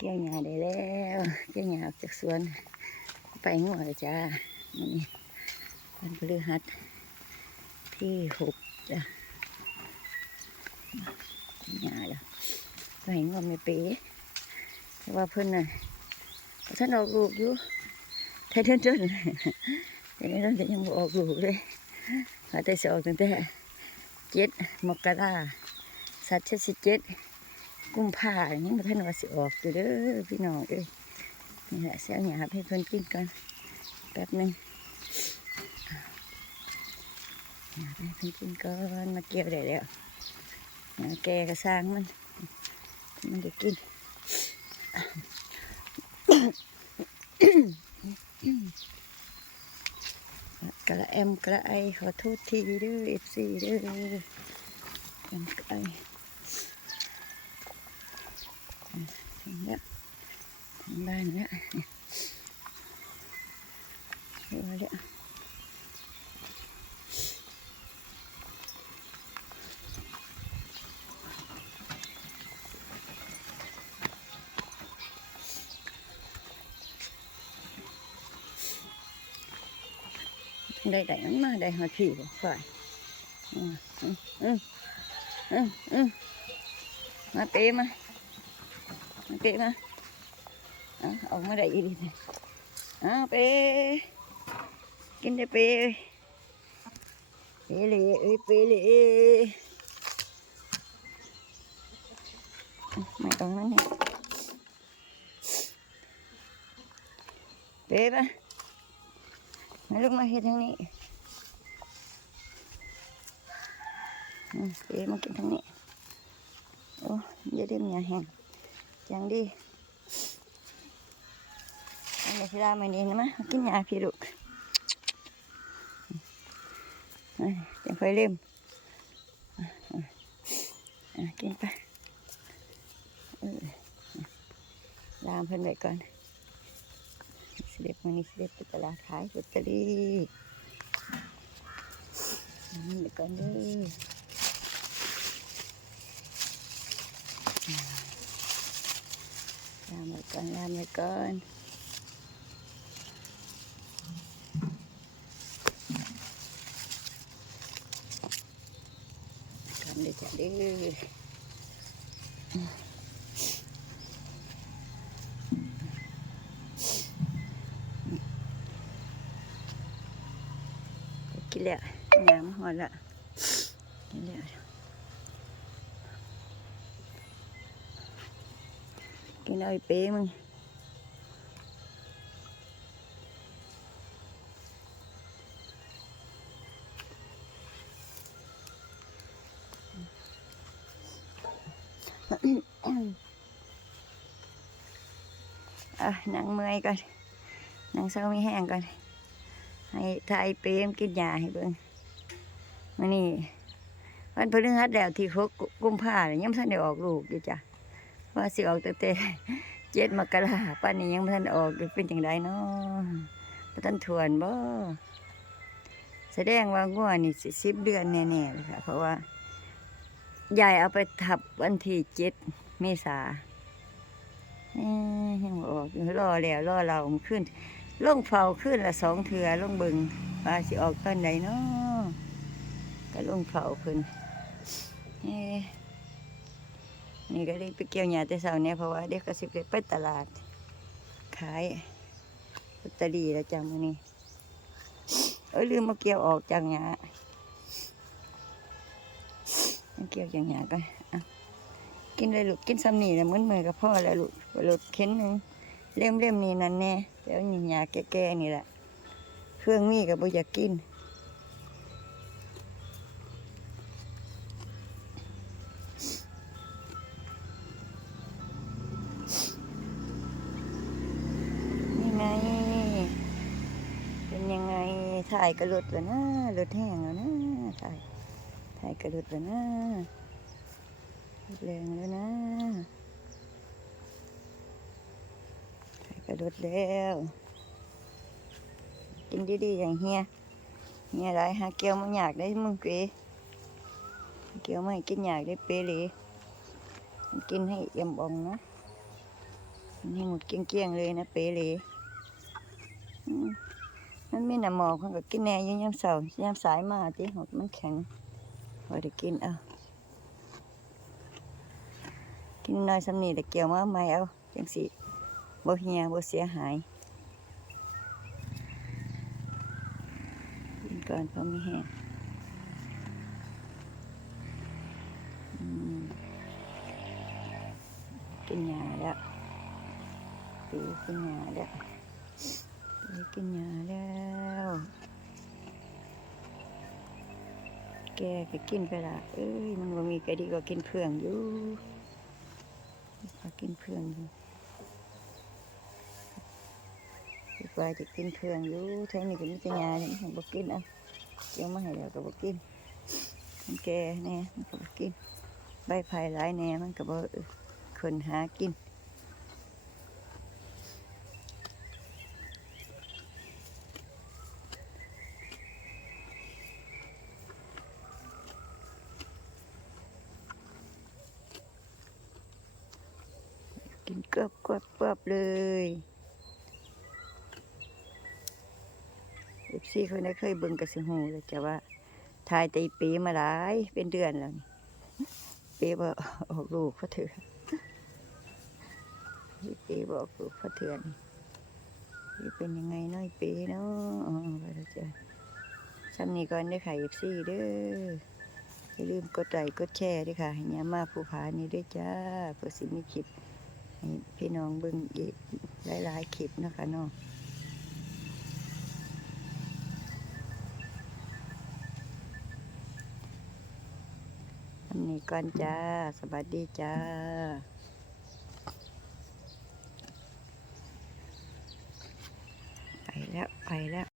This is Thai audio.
เกี่ยวหญ้าได้แล้วเกี่ยวหญ้าออกจากสวน ไปงัวเลยจ้านี้วันพฤหัสที่หกจ้ะหญ้าแล้วไปงัวไม่เป๊ะแต่ว่าเพิ่นน่ะท่านออกลูกอยู่ไทยเทินเทินแต่นี่เราจะยังบออกลูกเลยว่าแต่สออกตั้งแต่เจ็ดมกราสัตว์เจ็ดสิบเจ็ด กุมภายังบ่ทันว่าสิออกอยู่เด้อพี่น้องเอ้ยนี่แหละเสียหยาให้เพิ่นกินกันแป๊บหนึ่งให้เพิ่นกินก่อนมาเกี่ยวได้แล้วแกก็สร้างมันมันได้กินกระแอมกระไอขอโทษทีเด้อเอฟซีเด้อแอมกระไอ ถึงแล้วถึงบ้านแล้วเดี๋ยวแล้วได้ได้มันมาได้หอดผีบ่ฝ่ายอืมอืมอืมอืมอืมมาเปมามาเปมาเอาออกมาได้อีดีเลยเอาเปกินได้เปเอ้ยเปเลยเอ้ยเปเลยเอาไม่ต้องนั่นนี่เปปะมาลูกมาเฮ็ดทางนี้อืมเอ๋มากินทางนี้โอ้ยาเดิมาแห้งจังดีอันนี้สิลาไม่ดีนะมะกินยาพี่ลูกอืมจังค่อยเล่มกินไปลามเพิ่นไว้ก่อนสิเด็ดมันนี่สิเด็ดไปตลาดขายลอตเตอรี่นี่เดี๋ยวก่อนเด้อ ลามไปก่อนลามไปก่อน ก่อนเดี๋ยวจะเด้อกินเอาไอ้เป้มึงอะนั่งเมื่อยก่อนนั่งเศร้าไม่แห้งก่อนให้ทายเปรมกินยาให้เบิ่งมื้อนี้วันพฤหัสแล้วที่หกกุมภาพันธ์ยังบ่ทันได้ออกลูกอยู่จ้ะ ว่าสิออกตั้งแต่เจ็ดมกราป่านนี้ยังบ่ทันออกเป็นจังไดเนาะบ่ทันทวนบ่แสดงว่างัวนี่สิสิบเดือนแน่ๆเลยค่ะ เพราะว่ายายเอาไปทับวันที่เจ็ดเมษาเอ้ยยังบ่ออกรอแล้วรอเราขึ้นล่งเฝ้าขึ้นละสองเถื่อลงบิงว่าสิออกตอนไหนเนาะก็ล่งเฝ้าขึ้นเอ้ นี่ก็เลยไปเกี่ยวหญ้าแต่เช้าเนี่ยเพราะว่าเด็กก็สิไปไปตลาด ขายลอตเตอรี่แล้วจังมื้อนี้เอ้ยลืมมาเกี่ยวออกจากหญ้ามาเกี่ยวจากหญ้าก็กินเลยลูกกินซ้ำนี่แหละมื้อมือกับพ่อแล้วลูกรถเข็นหนึงเล่มเล่มๆนี่นั่นแน่แต่ว่านี่ยาแก่ๆนี่แหละเครื่องมีกับบ่อยากกิน ถ่ายกระลุดแล้วนะรถแห้งแล้วนะถ่ายถ่ายกระลุดแล้วนะรถแรงแล้วนะกระโดดแล้วกินดีๆอย่างเฮียเฮียไรหาเกียวมันอยากได้มึงเกเกียวไม่กินอยากได้เปเลยกินให้เอี่ยมอ่องนะนให้หมดเกลี้ยงๆเลยนะเปเหลอืม มันมีน้ำหมอกมันก็กินแหน่อยังยามเสาร์ยามสายมาที่หดมันแข็งพอได้กินเอากินน้อยสำนีแต่เกี่ยวมาใหม่เอาจังสิบ่เหียบ่เสียหายกินก่อนเพราะมีแห้งอืมกินยาแล้วปีกินยาแล้วปีกินยาแล้ว แกก็กินไปละเอ้ย มันบ่มีก็ดีกว่ากินเพื่องอยู่กว่ากินเพื่องอยู่ดีกว่าจะกินเพื่องอยู่แถวนี้ก็มีแต่ยาเนี่ยมันบ่กินอะเกี่ยวมาให้แล้วก็บ่กิน มันแก่แน่มันก็บ่กิน ใบไผ่หลายแน่มันก็บ่คนหากิน กินเกือบกวบกวบเลยเอฟซีคนได้เคยเบิ่งกระสิหูเลยจะว่าทายตีปีมาหลายเป็นเดือนแล้วนี่ปีบออกลูกพระเถื่อนปีบออกลูกพระเถื่อนนี่เป็นยังไงน้อยปีเนาะไปแล้วจ้ะซ้ำนี้ก่อนได้อค่ะเอฟซีเด้ออย่าลืมกดไลค์กดแชร์ด้วยค่ะให้ยามาผู้ผานี้ด้วยจ้าเพื่อสิมีคลิป ให้พี่น้องเบิ่งอีกหลายๆคลิปนะคะเนาะอันนี้ก่อนจ้า สวัสดีจ้าไปแล้ว ไปแล้ว